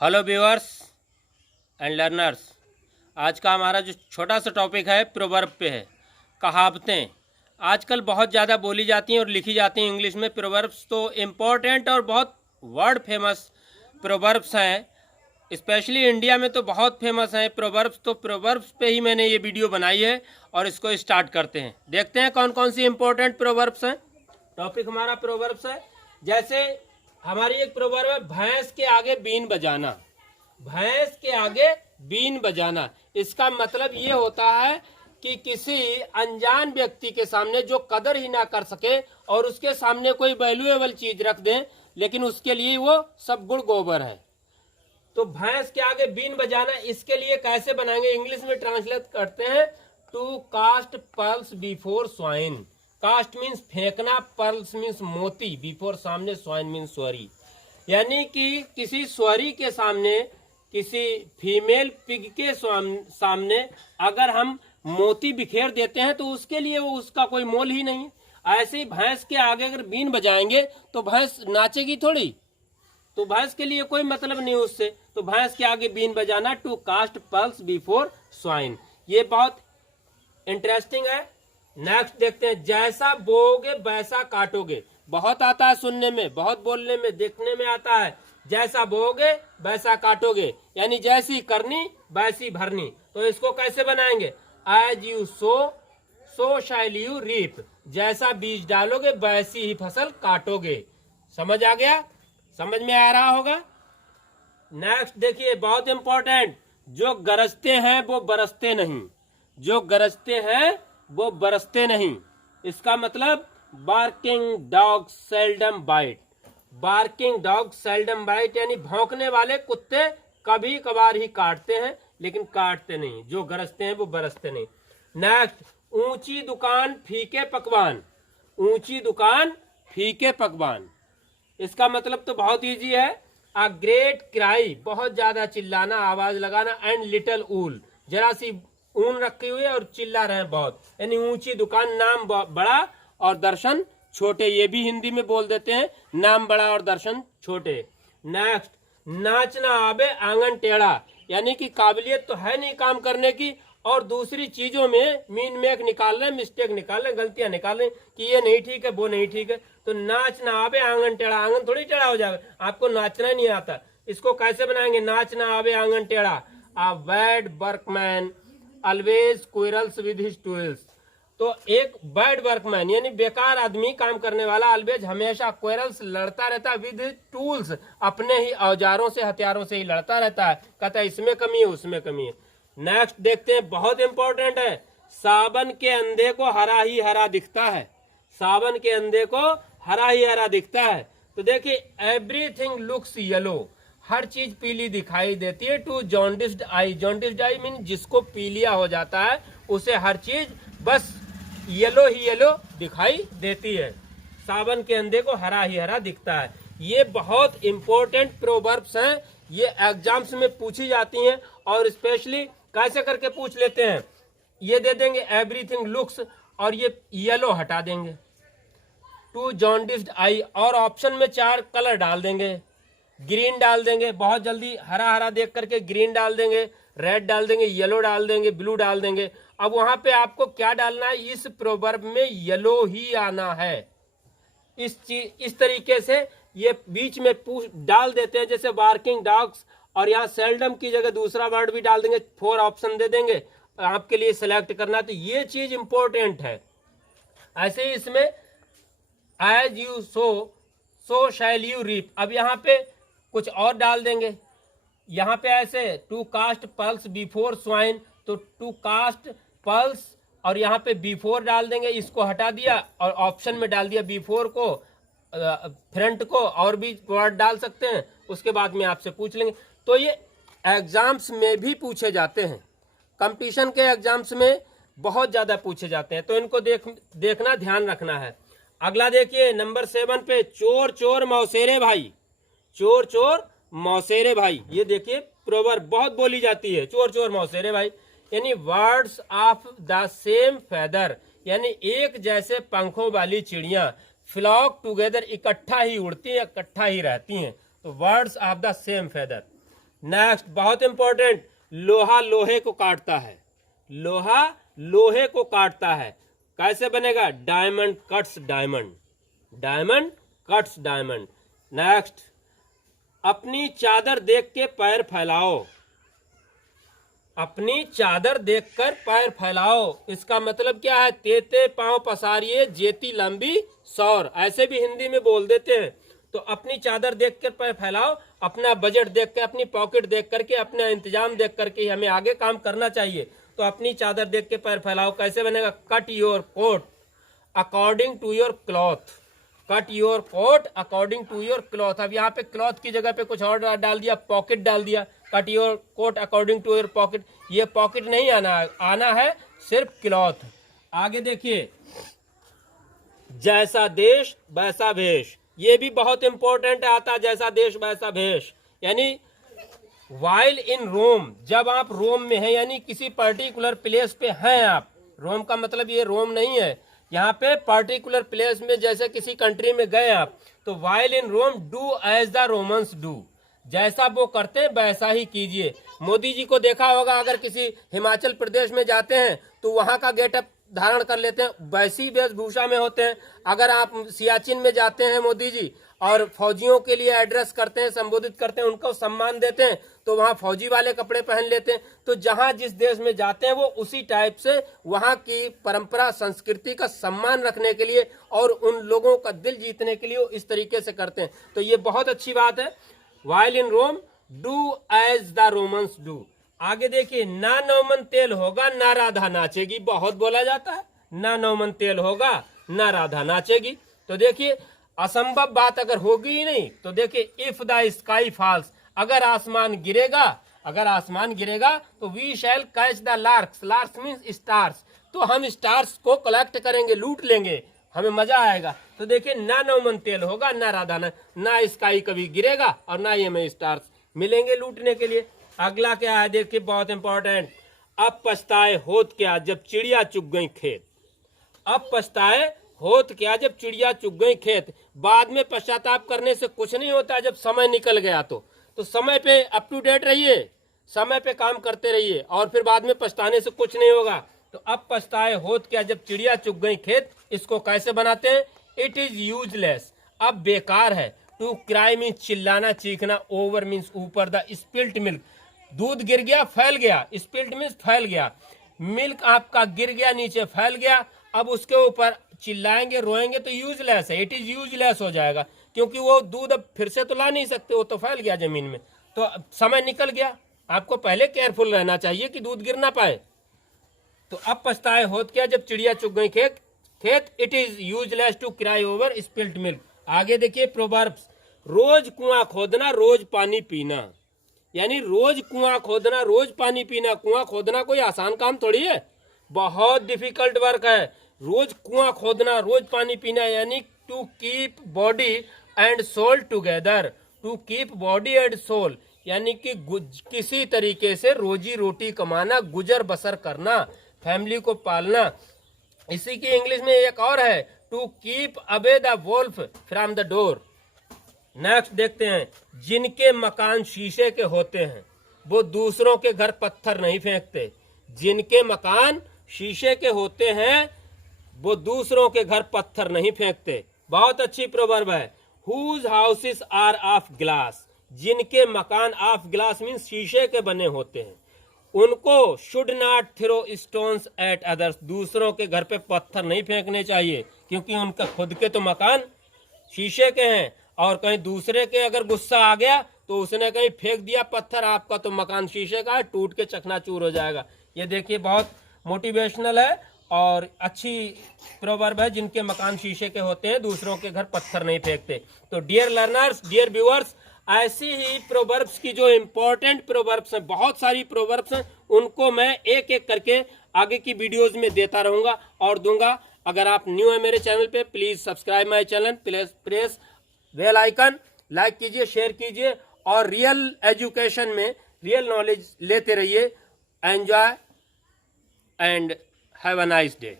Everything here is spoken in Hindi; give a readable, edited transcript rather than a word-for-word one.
Hello viewers and learners. आज का हमारा जो छोटा सा टॉपिक है प्रोवर्ब पे है। कहावतें आजकल बहुत ज़्यादा बोली जाती हैं और लिखी जाती हैं इंग्लिश में। प्रोवर्ब्स तो इम्पोर्टेंट और बहुत वर्ल्ड फेमस प्रोवर्ब्स हैं, स्पेशली इंडिया में तो बहुत फेमस हैं प्रोवर्ब्स। तो प्रोवर्ब्स पे ही मैंने ये वीडियो बनाई है और इसको स्टार्ट करते हैं। देखते हैं कौन कौन सी इम्पोर्टेंट प्रोवर्ब्स हैं। टॉपिक हमारा प्रोवर्ब्स है। जैसे हमारी एक प्रोवर्ब है, भैंस के आगे बीन बजाना। भैंस के आगे बीन बजाना, इसका मतलब ये होता है कि किसी अनजान व्यक्ति के सामने जो कदर ही ना कर सके और उसके सामने कोई वैल्यूएबल चीज रख दें, लेकिन उसके लिए वो सब गुड़ गोबर है। तो भैंस के आगे बीन बजाना, इसके लिए कैसे बनाएंगे? इंग्लिश में ट्रांसलेट करते हैं, to cast pearls before swine. Cast means फेंकना, पर्ल्स मीन्स मोती, बिफोर सामने, स्वाइन मीन्स स्वरी। यानी कि किसी स्वरी के सामने, किसी फीमेल पिग के सामने अगर हम मोती बिखेर देते हैं तो उसके लिए वो उसका कोई मोल ही नहीं। ऐसे ही भैंस के आगे अगर बीन बजाएंगे तो भैंस नाचेगी थोड़ी, तो भैंस के लिए कोई मतलब नहीं उससे। तो भैंस के आगे बीन बजाना, to cast pearls before swine, ये बहुत इंटरेस्टिंग है। नेक्स्ट देखते हैं, जैसा बोओगे वैसा काटोगे। बहुत आता है सुनने में, बहुत बोलने में, देखने में आता है। जैसा बोओगे वैसा काटोगे, यानी जैसी करनी वैसी भरनी। तो इसको कैसे बनाएंगे? As you sow so shall you reap. जैसा बीज डालोगे वैसी ही फसल काटोगे। समझ आ गया? समझ में आ रहा होगा। नेक्स्ट देखिए, बहुत इंपॉर्टेंट, जो गरजते हैं वो बरसते नहीं। जो गरजते हैं वो बरसते नहीं, इसका मतलब barking dog seldom bite. Barking dog seldom bite यानी भौंकने वाले कुत्ते कभी कभार ही काटते हैं, लेकिन काटते नहीं। जो गरजते हैं वो बरसते नहीं। नेक्स्ट, ऊंची दुकान फीके पकवान। ऊंची दुकान फीके पकवान, इसका मतलब तो बहुत इजी है। अ ग्रेट क्राई, बहुत ज्यादा चिल्लाना, आवाज लगाना। एंड लिटिल ऊल, जरा सी ऊन रखी हुई है और चिल्ला रहे हैं बहुत, यानी ऊंची दुकान। नाम बड़ा और दर्शन छोटे, ये भी हिंदी में बोल देते हैं, नाम बड़ा और दर्शन छोटे। नेक्स्ट, नाचना आबे आंगन टेढ़ा, यानी कि काबिलियत तो है नहीं काम करने की और दूसरी चीजों में मीन मेक निकाल रहे हैं, मिस्टेक निकाल रहे हैं, गलतियां निकाल रहे हैं कि ये नहीं ठीक है वो नहीं ठीक है। तो नाचना आबे आंगन टेढ़ा, आंगन थोड़ी टेढ़ा हो जाएगा, आपको नाचना नहीं आता। इसको कैसे बनाएंगे? नाचना आबे आंगन टेढ़ा। A bad workman always quarrels with his tools. तो एक बैड वर्कमैन यानी बेकार आदमी, काम करने वाला, ऑलवेज हमेशा क्विरल्स लड़ता रहता है, विद टूल्स अपने ही औजारों से, हथियारों से ही लड़ता रहता है। कहता है इसमें कमी है उसमें कमी है। नेक्स्ट देखते हैं, बहुत इंपॉर्टेंट है, सावन के अंधे को हरा ही हरा दिखता है। सावन के अंधे को हरा ही हरा दिखता है। तो देखिए, एवरीथिंग लुक्स येलो, हर चीज पीली दिखाई देती है। टू जॉन्डिस्ड आई, जॉन्डिस्ड आई मीन जिसको पीलिया हो जाता है उसे हर चीज बस येलो ही येलो दिखाई देती है। सावन के अंधे को हरा ही हरा दिखता है। ये बहुत इंपॉर्टेंट प्रोवर्ब्स हैं, ये एग्जाम्स में पूछी जाती हैं और स्पेशली कैसे करके पूछ लेते हैं। ये दे देंगे एवरीथिंग लुक्स और ये येलो हटा देंगे, टू जॉन्डिस्ड आई, और ऑप्शन में 4 कलर डाल देंगे। ग्रीन डाल देंगे, बहुत जल्दी हरा हरा देख करके ग्रीन डाल देंगे, रेड डाल देंगे, येलो डाल देंगे, ब्लू डाल देंगे। अब वहां पे आपको क्या डालना है? इस प्रोवर्ब में येलो ही आना है। इस तरीके से ये बीच में डाल देते हैं, जैसे बार्किंग डॉग्स, और यहाँ सेल्डम की जगह दूसरा वर्ड भी डाल देंगे। 4 ऑप्शन दे देंगे आपके लिए सिलेक्ट करना। तो ये चीज इंपॉर्टेंट है। ऐसे ही इसमें as you sow so shall you reap, अब यहाँ पे कुछ और डाल देंगे। यहाँ पे ऐसे to cast pearls before swine, तो टू कास्ट पल्स और यहाँ पे बिफोर डाल देंगे, इसको हटा दिया और ऑप्शन में डाल दिया बिफोर को, फ्रंट को, और भी वर्ड डाल सकते हैं, उसके बाद में आपसे पूछ लेंगे। तो ये एग्जाम्स में भी पूछे जाते हैं, कंपटीशन के एग्जाम्स में बहुत ज्यादा पूछे जाते हैं, तो इनको देखना, ध्यान रखना है। अगला देखिए नंबर 7 पे, चोर चोर मौसेरे भाई। चोर चोर मौसेरे भाई, ये देखिए प्रोवर्ब बहुत बोली जाती है, चोर चोर मौसेरे भाई, यानी words of the same feather, यानी एक जैसे पंखों वाली चिड़ियां फ्लॉक टुगेदर, इकट्ठा ही उड़ती हैं, इकट्ठा ही रहती हैं। तो words of the same feather. Next बहुत इंपॉर्टेंट, लोहा लोहे को काटता है, लोहा लोहे को काटता है, कैसे बनेगा? Diamond cuts diamond, diamond cuts diamond. Next, अपनी चादर देख के पैर फैलाओ, अपनी चादर देखकर पैर फैलाओ, इसका मतलब क्या है? तेते पांव पसारिए जेती लंबी सौर, ऐसे भी हिंदी में बोल देते हैं। तो अपनी चादर देखकर पैर फैलाओ, अपना बजट देख कर, अपनी पॉकेट देख करके, अपना इंतजाम देख करके हमें आगे काम करना चाहिए। तो अपनी चादर देख के पैर फैलाओ कैसे बनेगा? Cut your coat according to your cloth, cut your coat according to your cloth. अब यहाँ पे क्लॉथ की जगह पे कुछ और डाल दिया, पॉकेट डाल दिया, cut your coat according to your pocket. ये पॉकेट नहीं आना है सिर्फ क्लॉथ। आगे देखिए, जैसा देश वैसा भेष, ये भी बहुत इंपॉर्टेंट आता, जैसा देश वैसा भेष। यानी वाइल इन रोम, जब आप रोम में हैं, यानी किसी पर्टिकुलर प्लेस पे हैं आप, रोम का मतलब ये रोम नहीं है, यहाँ पे पर्टिकुलर प्लेस में जैसे किसी कंट्री में गए आप, तो while in Rome do as the Romans do, जैसा वो करते हैं वैसा ही कीजिए। मोदी जी को देखा होगा, अगर किसी हिमाचल प्रदेश में जाते हैं तो वहाँ का गेटअप धारण कर लेते हैं, वैसी वेशभूषा में होते हैं। अगर आप सियाचिन में जाते हैं मोदी जी और फौजियों के लिए एड्रेस करते हैं, संबोधित करते हैं, उनको सम्मान देते हैं, तो वहाँ फौजी वाले कपड़े पहन लेते हैं। तो जहाँ जिस देश में जाते हैं वो उसी टाइप से वहाँ की परंपरा संस्कृति का सम्मान रखने के लिए और उन लोगों का दिल जीतने के लिए वो इस तरीके से करते हैं। तो ये बहुत अच्छी बात है। While in Rome do as the Romans do. आगे देखिए, ना नौमन तेल होगा ना राधा नाचेगी, बहुत बोला जाता है, ना नौमन तेल होगा ना राधा नाचेगी। तो देखिए, असंभव बात अगर होगी ही नहीं, तो देखिए, इफ द स्काई फॉल्स, अगर आसमान गिरेगा, अगर आसमान गिरेगा तो we shall catch the larks, larks means stars, तो हम स्टार्स को कलेक्ट करेंगे, लूट लेंगे, हमें मजा आएगा। तो देखिए, ना नौमन तेल होगा ना राधा ना स्काई कभी गिरेगा और ना ही हमें स्टार्स मिलेंगे लूटने के लिए। अगला क्या है देखिए, बहुत इंपॉर्टेंट, अब पछताए होत क्या जब चिड़िया चुग गई खेत, अब पछताए होत क्या जब चिड़िया चुग गई खेत। बाद में पश्चाताप करने से कुछ नहीं होता, जब समय निकल गया तो समय पे अप टू डेट रहिए, समय पे काम करते रहिए और फिर बाद में पछताने से कुछ नहीं होगा। तो अब पछताए होत क्या जब चिड़िया चुग गई खेत, इसको कैसे बनाते हैं? इट इज यूजलेस, अब बेकार है। टू क्राई मीन्स चिल्लाना चीखना, ओवर मीन्स ऊपर, द स्पिल्ट मिल्क, दूध गिर गया फैल गया, स्पिल्ट मीन्स फैल गया, मिल्क आपका गिर गया नीचे फैल गया, अब उसके ऊपर चिल्लाएंगे रोएंगे तो यूजलेस है, इट इज यूजलेस हो जाएगा, क्योंकि वो दूध अब फिर से तो ला नहीं सकते, वो तो फैल गया जमीन में, तो समय निकल गया। आपको पहले केयरफुल रहना चाहिए कि दूध गिर ना पाए। तो अब पछताए होत क्या जब चिड़िया चुग गई खेत, it is useless to cry over spilt milk. आगे देखिए, प्रोवर्ब्स, रोज कुआं खोदना रोज पानी पीना, यानी रोज कुआं खोदना रोज पानी पीना। कुआं खोदना कोई आसान काम थोड़ी है, बहुत डिफिकल्ट वर्क है। रोज कुआं खोदना रोज पानी पीना, यानी to keep body and soul together, to keep body and soul, यानी कि किसी तरीके से रोजी रोटी कमाना, गुजर बसर करना, फैमिली को पालना। इसी की इंग्लिश में एक और है, to keep away the wolf from the door. Next देखते हैं, जिनके मकान शीशे के होते हैं वो दूसरों के घर पत्थर नहीं फेंकते, जिनके मकान शीशे के होते हैं वो दूसरों के घर पत्थर नहीं फेंकते। बहुत अच्छी प्रोवर्ब है। Whose houses are of glass, जिनके मकान ऑफ ग्लास मीन्स शीशे के बने होते हैं, उनको should not throw stones at others, दूसरों के घर पे पत्थर नहीं फेंकने चाहिए, क्योंकि उनका खुद के तो मकान शीशे के हैं और कहीं दूसरे के अगर गुस्सा आ गया तो उसने कहीं फेंक दिया पत्थर, आपका तो मकान शीशे का है, टूट के चकनाचूर हो जाएगा। ये देखिए, बहुत मोटिवेशनल है और अच्छी प्रोवर्ब है, जिनके मकान शीशे के होते हैं दूसरों के घर पत्थर नहीं फेंकते। तो डियर लर्नर्स, डियर व्यूअर्स, ऐसी ही प्रोवर्ब्स की जो इम्पोर्टेंट प्रोवर्ब्स हैं, बहुत सारी प्रोवर्ब्स हैं, उनको मैं एक एक करके आगे की वीडियोस में देता रहूंगा और दूंगा। अगर आप न्यू है मेरे चैनल पे, please subscribe my channel, press bell icon, like कीजिए, शेयर कीजिए और रियल एजुकेशन में रियल नॉलेज लेते रहिए। Enjoy and have a nice day.